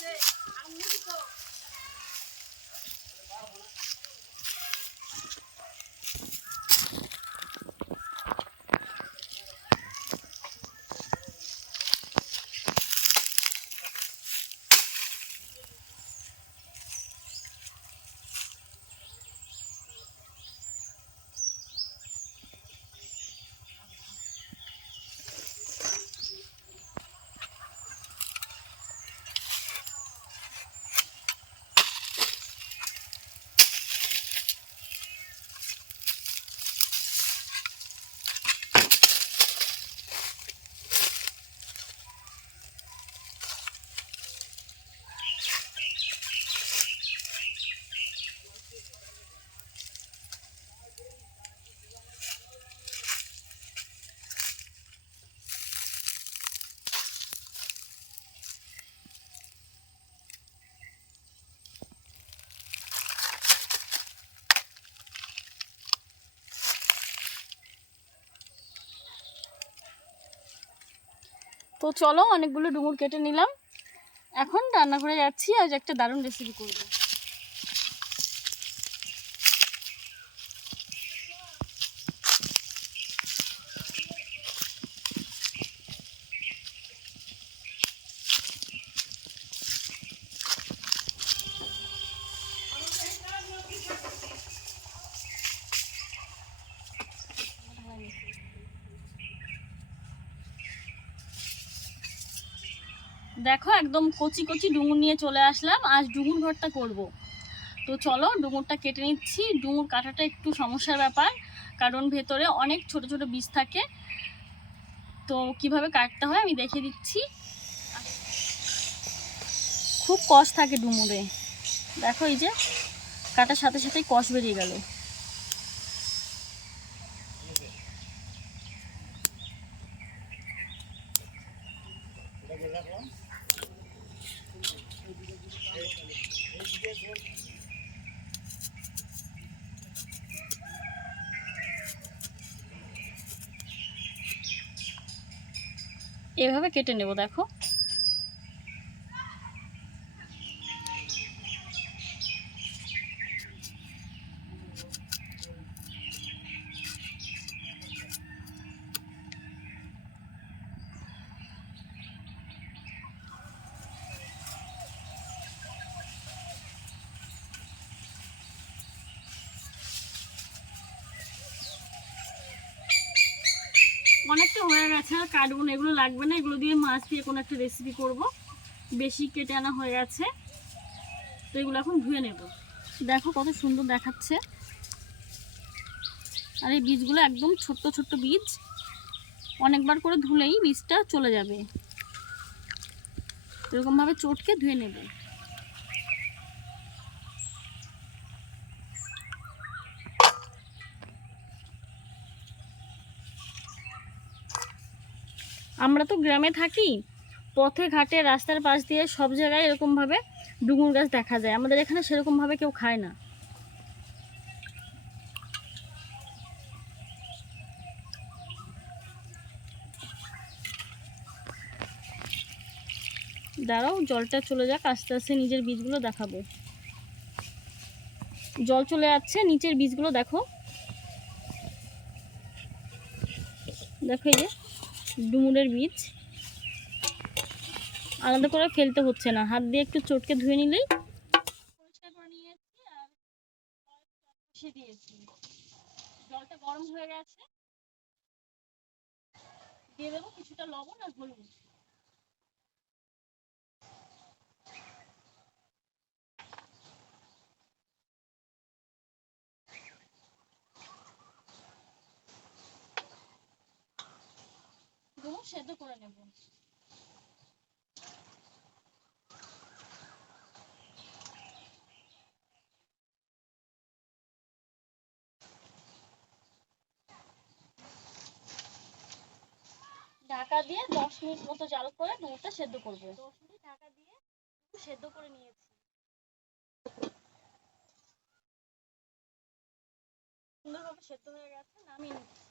That's it. তো চলো অনেকগুলো ডুমুর কেটে নিলাম। এখন রান্না করে যাচ্ছি, আজ একটা দারুণ রেসিপি করব। দেখো, একদম কচি কচি ডুমুর নিয়ে চলে আসলাম। আজ ডুমুর ভর্তা করব। তো চলো, ডুমুরটা কেটে নিচ্ছি। ডুমুর কাটাটা একটু সমস্যার ব্যাপার, কারণ ভেতরে অনেক ছোট ছোট বীজ থাকে। তো কীভাবে কাটতে হয় আমি দেখে দিচ্ছি। খুব কষ থাকে ডুমুরে। দেখো এই যে, কাটার সাথে সাথেই কষ বেরিয়ে গেল। এভাবে কেটে নেব দেখো। হয়ে গেছে আর কাটবো না এগুলো লাগবে না, এগুলো দিয়ে মাছ দিয়ে কোনো একটা রেসিপি করব। বেশি কেটে আনা হয়ে গেছে, তো এগুলো এখন ধুয়ে নেব। দেখো কত সুন্দর দেখাচ্ছে। আর এই বীজগুলো একদম ছোট্ট ছোট্ট বীজ, অনেকবার করে ধুলেই বীজটা চলে যাবে। এরকমভাবে চটকে ধুয়ে নেব। আমরা তো গ্রামে থাকি, পথে, ঘাটে, রাস্তার পাশ দিয়ে সব জায়গায় এরকমভাবে ডুমুর গাছ দেখা যায়। আমাদের এখানে সেরকমভাবে কেউ খায় না। দাঁড়াও, জলটা চলে যাক, আস্তে আস্তে নিজের বীজগুলো দেখাবো। জল চলে যাচ্ছে নিচের বীজগুলো দেখো। দেখো এই যে। ডুমুরের বীজ। আলাদা করে ফেলতে হচ্ছে না। হাত দিয়ে একটু চটকে ধুয়ে নিলেই জলটা গরম হয়ে গেছে। দিয়ে দেবো কিছুটা লবণ আর হলুদ ডুমুর সেদ্ধ করে নেব। ঢাকা দিয়ে দশ মিনিট মতো জাল করে ডুমুরটা সেদ্ধ করব। দশ মিনিট ঢাকা দিয়ে সেদ্ধ করে নিয়েছি। সুন্দরভাবে সেদ্ধ হয়ে গেছে, নামিয়ে নিচ্ছি।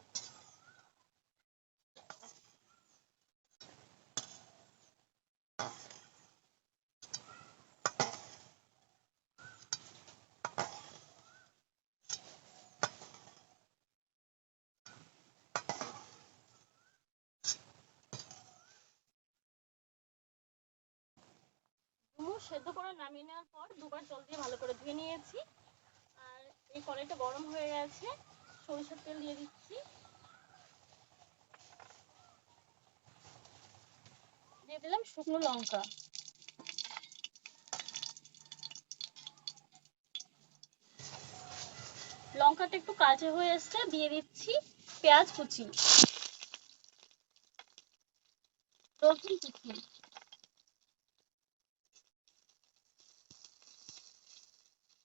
সেদ্ধ করে নামিয়ে নেওয়ার পর দুবার জল দিয়ে ভালো করে ধুয়ে নিয়েছি। আর এই কড়াইটা গরম হয়ে গেছে, সরিষার তেল দিয়ে দিচ্ছি। দিয়ে দিলাম শুকনো লঙ্কা। লঙ্কাটা একটু কাঁচা হয়ে এসছে, দিয়ে দিচ্ছি পেঁয়াজ কুচি। রসুন কুচি।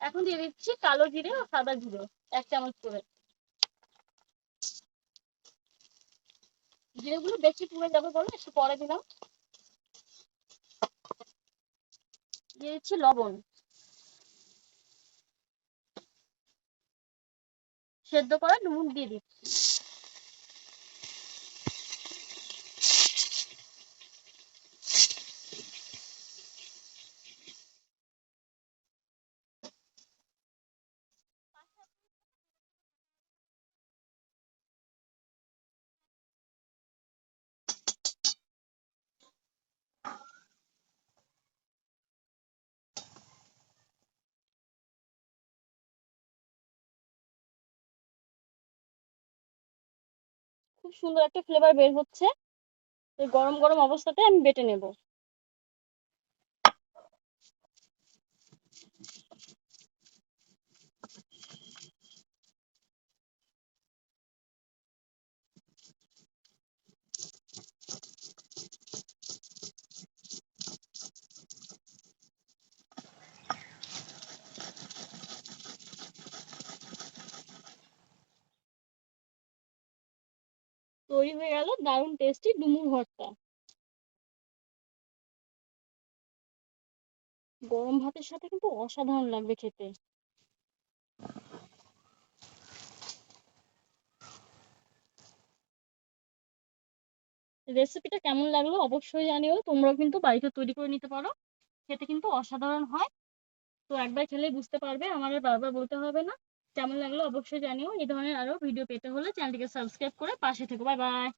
এখন দিয়ে দিচ্ছি কালো জিরে ও সাদা জিরে, এক চামচ করে। জিরেগুলো বেশি পুড়ে যাবে বলে একটু পরে দিলাম। দিয়ে দিচ্ছি লবণ। সেদ্ধ করা নুন দিয়ে দিচ্ছি। খুব সুন্দর একটা ফ্লেভার বের হচ্ছে। এই গরম গরম অবস্থাতে আমি বেটে নেব। তৈরি হয়ে গেল দারুণ টেস্টি ডুমুর ভর্তা। গরম ভাতের সাথে কিন্তু অসাধারণ লাগবে খেতে। রেসিপিটা কেমন লাগল অবশ্যই জানিও, তোমরাও কিন্তু বাড়িতে তৈরি করে নিতে পারো। খেতে কিন্তু অসাধারণ হয়। তো একবার খেলেই বুঝতে পারবে আমার বারবার বলতে হবে না। কেমন লাগল অবশ্যই জানিও। এই ধরনের আরও ভিডিও পেতে হলে চ্যানেলটিকে সাবস্ক্রাইব করে পাশে থেকো। Bye bye